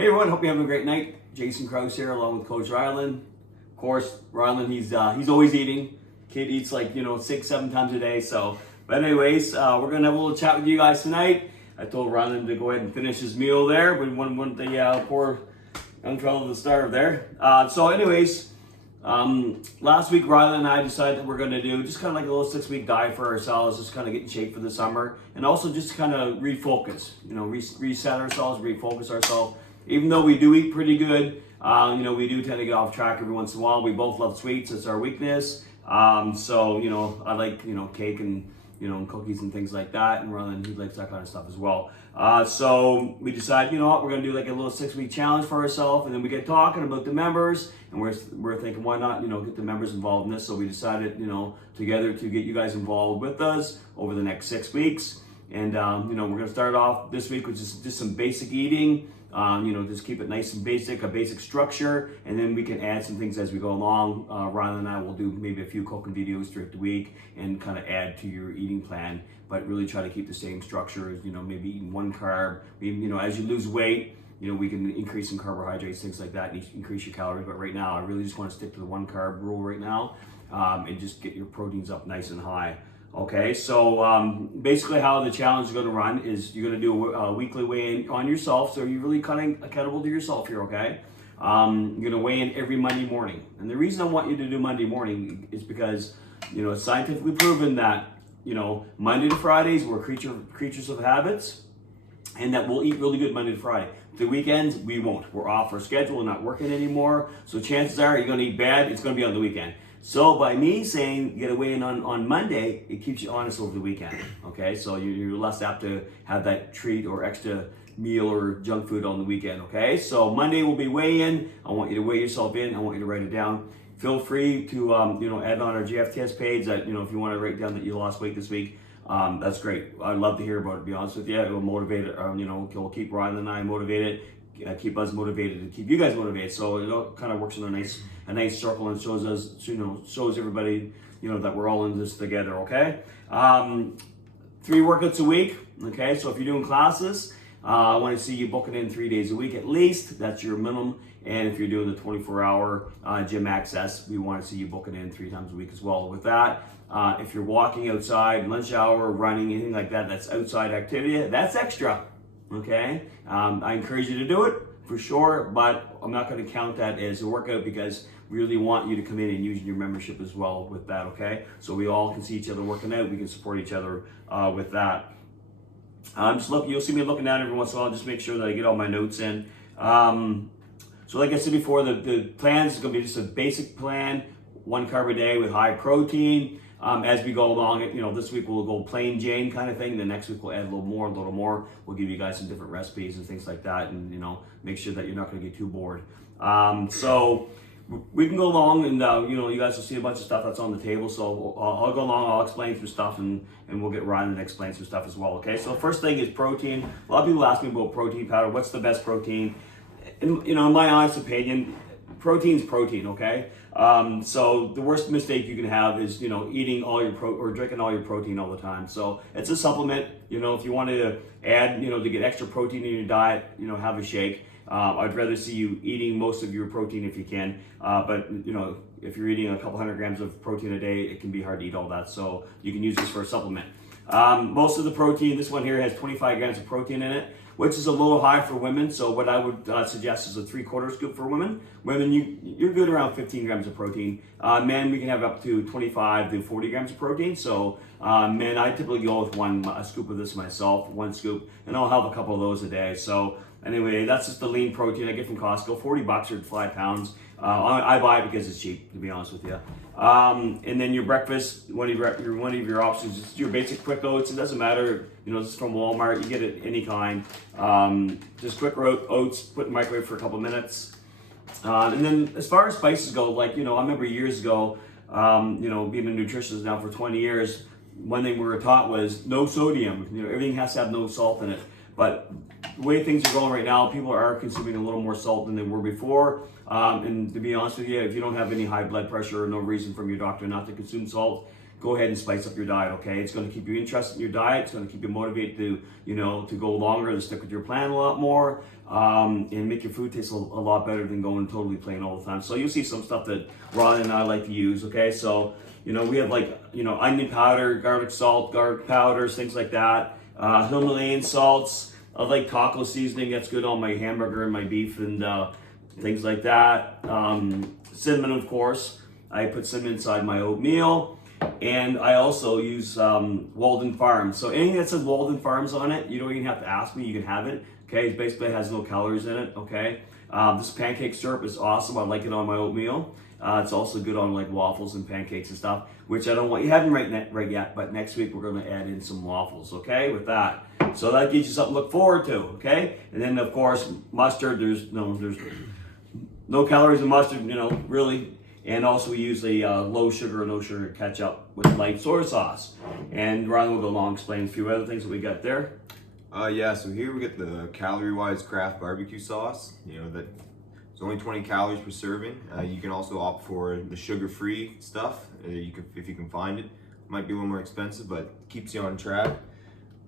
Hey everyone, hope you're having a great night. Jason Krause here along with Coach Ryland. Of course, Ryland, he's always eating. Kid eats like, 6-7 times a day. But anyways, we're gonna have a little chat with you guys tonight. I told Ryland to go ahead and finish his meal there, but want the poor young fellow to starve there. Last week Ryland and I decided that we're gonna do just kind of like a little 6-week diet for ourselves, just kind of get in shape for the summer, and also just kind of refocus, reset ourselves, refocus ourselves. Even though we do eat pretty good, we do tend to get off track every once in a while. We both love sweets; it's our weakness. I like cake and cookies and things like that, and Ryland, he likes that kind of stuff as well. So we decided, we're gonna do like a little 6-week challenge for ourselves, and then we get talking about the members, and we're thinking, why not get the members involved in this? So we decided, together to get you guys involved with us over the next 6 weeks, and we're gonna start off this week with just some basic eating. Just keep it nice and basic, a basic structure, and then we can add some things as we go along. Ryland and I will do maybe a few cooking videos throughout the week and kind of add to your eating plan, but really try to keep the same structure as, maybe eating one carb. As you lose weight, we can increase in carbohydrates, things like that, and increase your calories. But right now, I really just want to stick to the one carb rule right now, and just get your proteins up nice and high. Okay, so basically how the challenge is going to run is you're going to do a weekly weigh-in on yourself, so you're really kind of accountable to yourself here, okay? You're going to weigh in every Monday morning. And the reason I want you to do Monday morning is because, it's scientifically proven that, Monday to Fridays, we're creatures of habits, and that we'll eat really good Monday to Friday. The weekends, we won't. We're off our schedule, we're not working anymore, so chances are you're going to eat bad, it's going to be on the weekend. So by me saying get a weigh in on Monday, it keeps you honest over the weekend, okay? So you're less apt to have that treat or extra meal or junk food on the weekend, okay? So Monday will be weigh in. I want you to weigh yourself in. I want you to write it down. Feel free to add on our GFTS page that, if you want to write down that you lost weight this week, that's great. I'd love to hear about it, to be honest with you. It will motivate, it'll keep Ryan and I motivated. Keep us motivated and keep you guys motivated. So it kind of works in a nice circle and shows us, shows everybody, that we're all in this together. Okay. 3 workouts a week. Okay. So if you're doing classes, I want to see you booking in 3 days a week at least. That's your minimum. And if you're doing the 24-hour gym access, we want to see you booking in 3 times a week as well. With that, if you're walking outside, lunch hour, running, anything like that, that's outside activity. That's extra. Okay, I encourage you to do it for sure, but I'm not going to count that as a workout because we really want you to come in and use your membership as well with that. Okay, so we all can see each other working out. We can support each other with that. You'll see me looking down every once in a while. Just make sure that I get all my notes in. So like I said before, the plan is going to be just a basic plan, 1 carb a day with high protein. As we go along, this week we'll go plain Jane kind of thing. The next week we'll add a little more. We'll give you guys some different recipes and things like that, and make sure that you're not going to get too bored. So we can go along, and you guys will see a bunch of stuff that's on the table. So I'll go along. I'll explain some stuff, and we'll get Ryan to explain some stuff as well. Okay. So first thing is protein. A lot of people ask me about protein powder. What's the best protein? And in my honest opinion, protein's protein, okay? So the worst mistake you can have is, eating all your or drinking all your protein all the time. So it's a supplement. If you wanted to add, to get extra protein in your diet, have a shake. I'd rather see you eating most of your protein if you can. But if you're eating a couple 100 grams of protein a day, it can be hard to eat all that. So you can use this for a supplement. Most of the protein, this one here has 25 grams of protein in it, which is a little high for women. So what I would suggest is a 3/4 scoop for women. Women, you're good around 15 grams of protein. Men, we can have up to 25 to 40 grams of protein. So men, I typically go with a scoop of this myself, 1 scoop, and I'll have a couple of those a day. So anyway, that's just the lean protein I get from Costco, $40 or 5 pounds. I buy it because it's cheap, to be honest with you. And then your breakfast, one of your options is your basic quick oats. It doesn't matter, this is from Walmart. You get it any kind. Just quick oats, put in the microwave for a couple minutes. And then as far as spices go, I remember years ago, being a nutritionist now for 20 years, one thing we were taught was no sodium. Everything has to have no salt in it. But the way things are going right now, people are consuming a little more salt than they were before. And to be honest with you, if you don't have any high blood pressure or no reason from your doctor not to consume salt, go ahead and spice up your diet, okay? It's going to keep you interested in your diet. It's going to keep you motivated to, to go longer, to stick with your plan a lot more, and make your food taste a lot better than going totally plain all the time. So you'll see some stuff that Ron and I like to use, okay? So, we have onion powder, garlic salt, garlic powders, things like that. Himalayan salts. I like taco seasoning. That's good on my hamburger and my beef and things like that. Cinnamon, of course. I put cinnamon inside my oatmeal. And I also use Walden Farms. So anything that says Walden Farms on it, you don't even have to ask me, you can have it. Okay, it basically has no calories in it, okay? This pancake syrup is awesome. I like it on my oatmeal. It's also good on like waffles and pancakes and stuff, which I don't want you having right yet, but next week we're gonna add in some waffles, okay, with that. So that gives you something to look forward to, okay? And then of course, mustard, there's no calories in mustard, really. And also we use a low sugar or no sugar ketchup with light soy sauce. And Ron will go along and explain a few other things that we got there. Yeah, so here we get the calorie-wise Kraft Bbq Sauce. That it's only 20 calories per serving. You can also opt for the sugar-free stuff. If you can find it. Might be a little more expensive, but keeps you on track.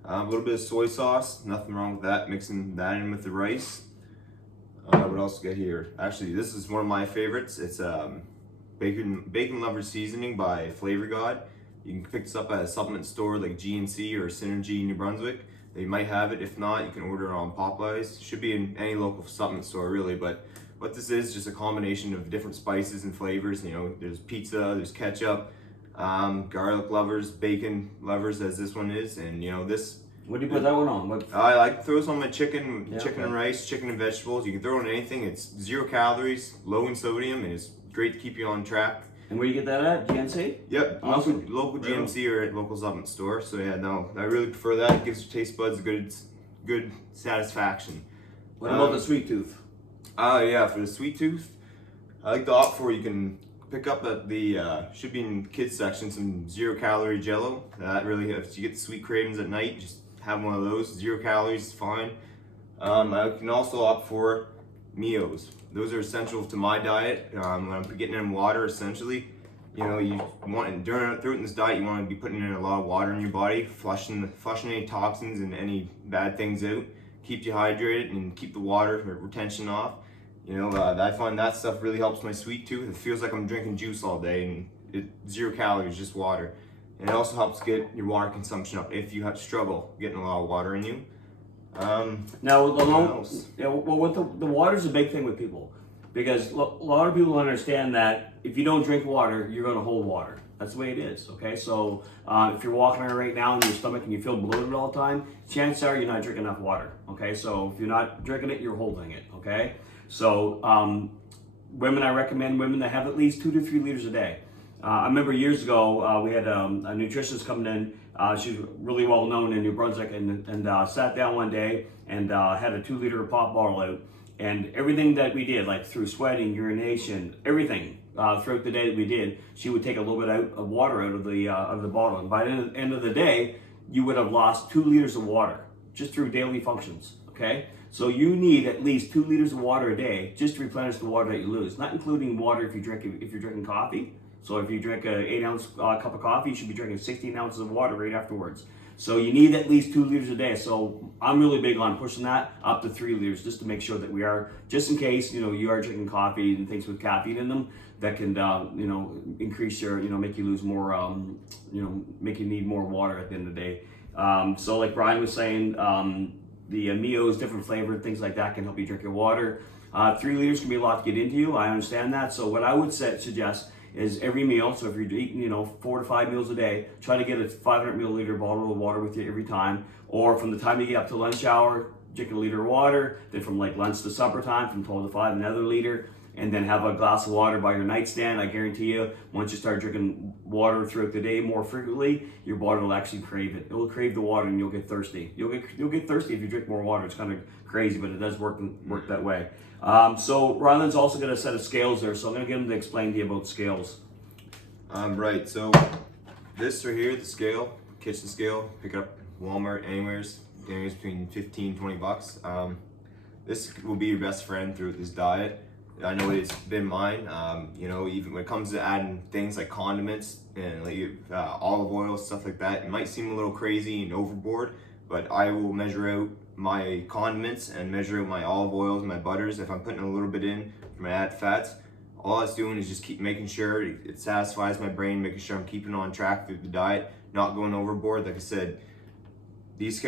A little bit of soy sauce, nothing wrong with that. Mixing that in with the rice. What else we get here? Actually, this is one of my favorites. It's Bacon Lover Seasoning by Flavor God. You can pick this up at a supplement store like GNC or Synergy New Brunswick. They might have it. If not, you can order it on Popeyes. It should be in any local supplement store really, but what this is just a combination of different spices and flavors. There's pizza, there's ketchup, garlic lovers, bacon lovers as this one is, and this. What do you put that one on? I like to throw this on my chicken, okay. and rice, chicken and vegetables. You can throw it on anything. It's 0 calories, low in sodium, and it's great to keep you on track. And where do you get that at? GNC? Yep, Awesome. local GMC or at local supplement store. So yeah, no, I really prefer that. It gives your taste buds a good satisfaction. What about the sweet tooth? Yeah, for the sweet tooth, I like to opt for, you can pick up at the, should be in kids section, some 0 calorie Jello. That really, if you get the sweet cravings at night, just have one of those. 0 calories is fine. I can also opt for Mios. Those are essential to my diet. When I'm getting in water, essentially, you want throughout this diet, you want to be putting in a lot of water in your body, flushing any toxins and any bad things out. Keep you hydrated and keep the water retention off. I find that stuff really helps my sweet tooth. It feels like I'm drinking juice all day, and 0 calories, just water. And it also helps get your water consumption up if you have struggle getting a lot of water in you. Now, with the water is a big thing with people, because a lot of people understand that if you don't drink water, you're going to hold water. That's the way it is, okay? So if you're walking around right now in your stomach and you feel bloated all the time, chances are you're not drinking enough water, okay? So if you're not drinking it, you're holding it, okay? So I recommend women that have at least 2 to 3 liters a day. I remember years ago, we had a nutritionist coming in. She's really well known in New Brunswick, and sat down one day and had a 2-liter pop bottle out. And everything that we did, like through sweating, urination, everything throughout the day that we did, she would take a little bit of water out of the bottle. And by the end of the day, you would have lost 2 liters of water just through daily functions. Okay, so you need at least 2 liters of water a day just to replenish the water that you lose. Not including water if you're drinking coffee. So if you drink an 8-ounce cup of coffee, you should be drinking 16 ounces of water right afterwards. So you need at least 2 liters a day. So I'm really big on pushing that up to 3 liters just to make sure that we are, just in case, you are drinking coffee and things with caffeine in them that can, increase your, make you lose more, make you need more water at the end of the day. So like Brian was saying, the Mios, different flavored, things like that can help you drink your water. 3 liters can be a lot to get into you. I understand that. So what I would suggest is every meal, so if you're eating 4 to 5 meals a day, try to get a 500 milliliter bottle of water with you every time. Or from the time you get up to lunch hour, drink a liter of water. Then from like lunch to supper time, from 12 to 5, another liter. And then have a glass of water by your nightstand. I guarantee you, once you start drinking water throughout the day more frequently, your body will actually crave it. It will crave the water and you'll get thirsty. You'll get thirsty if you drink more water. It's kind of crazy, but it does work that way. So Ryland's also got a set of scales there, so I'm going to get him to explain to you about scales. Right, so this right here, the scale, kitchen scale, pick it up Walmart, anywheres between $15 and $20. This will be your best friend throughout this diet. I know it's been mine. You know, even when it comes to adding things like condiments and like olive oil, stuff like that, it might seem a little crazy and overboard, but I will measure out my condiments and measure out my olive oils, my butters. If I'm putting a little bit in for my added fats, all it's doing is just keep making sure it satisfies my brain, making sure I'm keeping on track through the diet, not going overboard. Like I said, these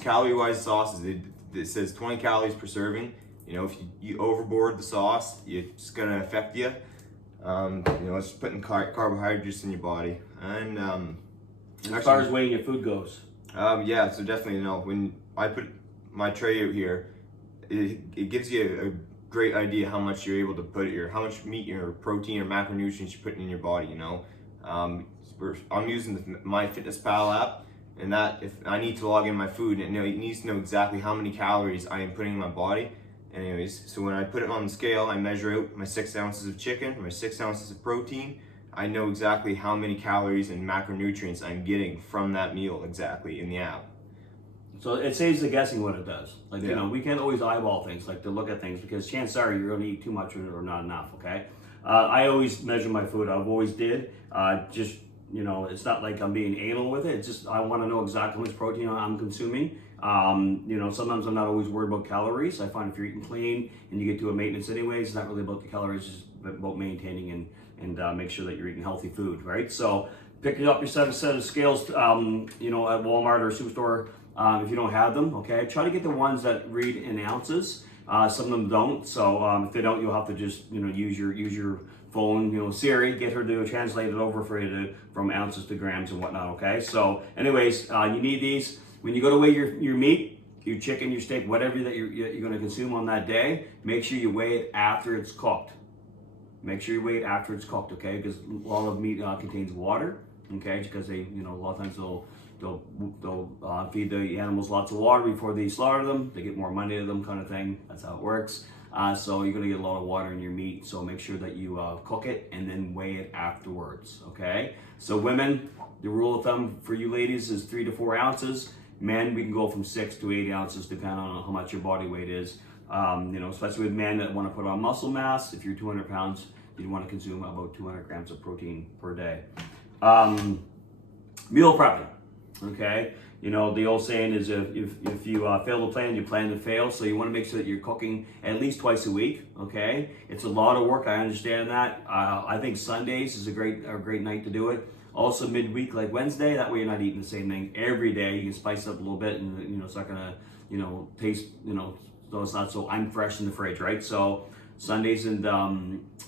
calorie-wise sauces, it says 20 calories per serving. You know, if you overboard the sauce, it's gonna affect you. You know, it's putting carbohydrates in your body. And as far as weighing your food goes, yeah, so definitely, you know, when I put my tray out here, it gives you a great idea how much you're able to put here, how much meat or protein or macronutrients you're putting in your body. You know, I'm using the MyFitnessPal app, and that if I need to log in my food, and it needs to know exactly how many calories I am putting in my body. Anyways, so when I put it on the scale, I measure out my 6 ounces of chicken, my 6 ounces of protein. I know exactly how many calories and macronutrients I'm getting from that meal exactly in the app. So it saves the guessing what it does. Like, you know, we can't always eyeball things, like to look at things, because chances are you're going to eat too much or not enough, okay? I always measure my food. I've always did. Just, you know, it's not like I'm being anal with it. It's just I want to know exactly how much protein I'm consuming. You know, sometimes I'm not always worried about calories. I find if you're eating clean and you get to a maintenance anyways, it's not really about the calories, it's just about maintaining and make sure that you're eating healthy food, right? So picking up your set of scales, you know, at Walmart or Superstore, if you don't have them, okay? Try to get the ones that read in ounces. Some of them don't, so if they don't, you'll have to just, you know, use your phone, you know, Siri, get her to translate it over for you from ounces to grams and whatnot, okay? So anyways, you need these. When you go to weigh your meat, your chicken, your steak, whatever that you're going to consume on that day, make sure you weigh it after it's cooked. Make sure you weigh it after it's cooked, okay? Because a lot of meat contains water, okay? Because they, you know, a lot of times they'll feed the animals lots of water before they slaughter them. They get more money to them, kind of thing. That's how it works. So you're gonna get a lot of water in your meat. So make sure that you cook it and then weigh it afterwards, okay? So women, the rule of thumb for you ladies is 3 to 4 ounces. Men, we can go from 6 to 8 ounces depending on how much your body weight is. You know, especially with men that want to put on muscle mass. If you're 200 pounds, you'd want to consume about 200 grams of protein per day. Meal prepping, okay? You know, the old saying is if you fail to plan, you plan to fail. So you want to make sure that you're cooking at least twice a week, okay? It's a lot of work, I understand that. I think Sundays is a great night to do it. Also midweek, like Wednesday, that way you're not eating the same thing every day. You can spice it up a little bit, and you know, it's not gonna, you know, taste, you know, so it's not so I'm fresh in the fridge, right? So Sundays and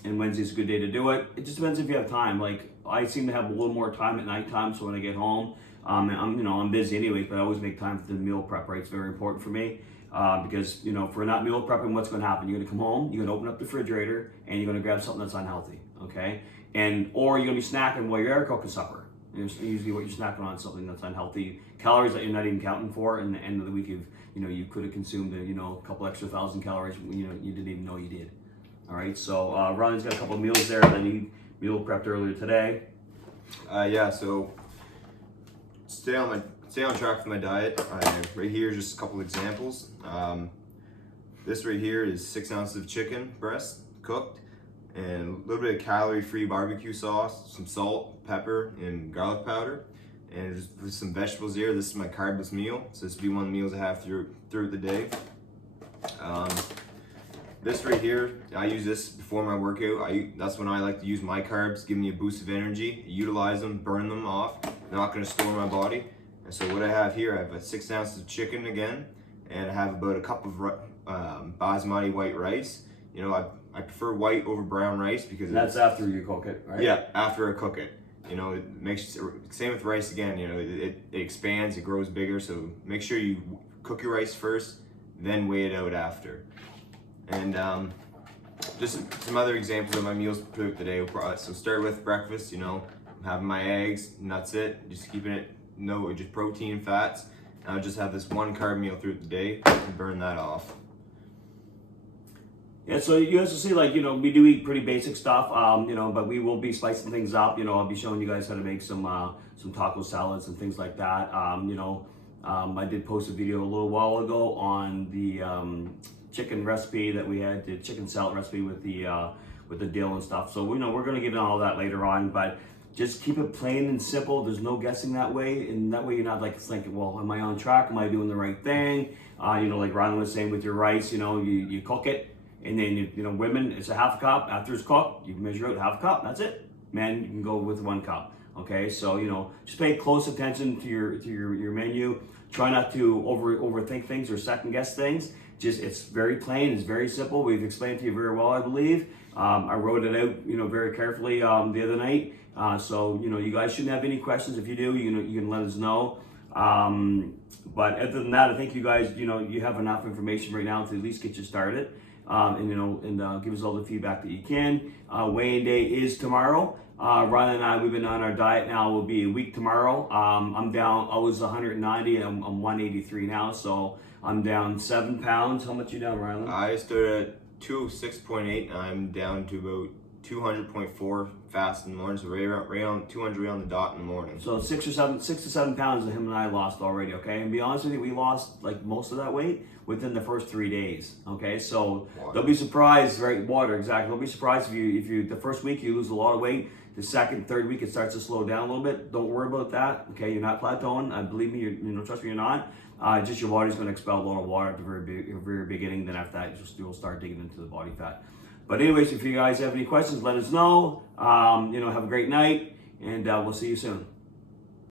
Wednesdays is a good day to do it. It just depends if you have time. Like I seem to have a little more time at nighttime, so when I get home, I'm busy anyway, but I always make time for the meal prep, right? It's very important for me. Because, you know, if we're not meal prepping, what's going to happen? You're going to come home, you're going to open up the refrigerator, and you're going to grab something that's unhealthy, okay? Or you're going to be snacking while you're air cooking supper. And it's usually what you're snacking on is something that's unhealthy, calories that you're not even counting for, and at the end of the week, you could have consumed, a couple extra 1,000 calories, you didn't even know you did. All right, so Ronnie's got a couple meals there that he meal prepped earlier today. Yeah, so stay on track for my diet. Right here is just a couple examples. This right here is 6 ounces of chicken breast cooked, and a little bit of calorie-free barbecue sauce, some salt, pepper, and garlic powder, and just some vegetables here. This is my carbless meal, so this will be one of the meals I have throughout the day. This right here, I use this before my workout. That's when I like to use my carbs, give me a boost of energy, utilize them, burn them off. They're not going to store in my body. And so what I have here, I have 6 ounces of chicken again, and I have about a cup of basmati white rice. You know, I prefer white over brown rice because that's after you cook it, right? Yeah, after I cook it. You know, it makes same with rice again. You know, it expands, it grows bigger. So make sure you cook your rice first, then weigh it out after. And just some other examples of my meals throughout the day. So start with breakfast. You know, I'm having my eggs, and that's it. Just keeping it just protein and fats. And I'll just have this one carb meal throughout the day and burn that off. Yeah, so you guys will see, like, we do eat pretty basic stuff, but we will be spicing things up. I'll be showing you guys how to make some taco salads and things like that. I did post a video a little while ago on the chicken recipe that we had, the chicken salad recipe with the dill and stuff. So we're going to get into all that later on, but just keep it plain and simple. There's no guessing that way, and that way you're not like thinking, well, am I on track? Am I doing the right thing? Like Rylan was saying with your rice, you cook it, and then women, it's a half a cup. After it's cooked, you measure out half a cup. That's it. Men, you can go with 1 cup. Okay, so just pay close attention to your menu. Try not to overthink things or second guess things. Just it's very plain, it's very simple. We've explained to you very well, I believe. I wrote it out, very carefully the other night. So you guys shouldn't have any questions. If you do, you can let us know. But other than that, I think you guys, you have enough information right now to at least get you started. And give us all the feedback that you can. Weigh-in day is tomorrow. Riley and I, we've been on our diet now. Will be a week tomorrow. I'm down. I was 190 and I'm 183 now, so I'm down 7 pounds. How much you down, Riley? I started at 206.8. I'm down to about 200.4 fast in the morning, so right around 200 right on the dot in the morning. So 6 to 7 pounds that him and I lost already. Okay, and be honest with you, we lost like most of that weight within the first 3 days. Okay, so they'll be surprised, right? Water, exactly. They'll be surprised if you the first week you lose a lot of weight. The second, third week it starts to slow down a little bit. Don't worry about that. Okay, you're not plateauing. Believe me, trust me, you're not. Just your body's going to expel a lot of water at the very beginning. Then after that, you'll start digging into the body fat. But anyways, if you guys have any questions, let us know. Have a great night, and we'll see you soon.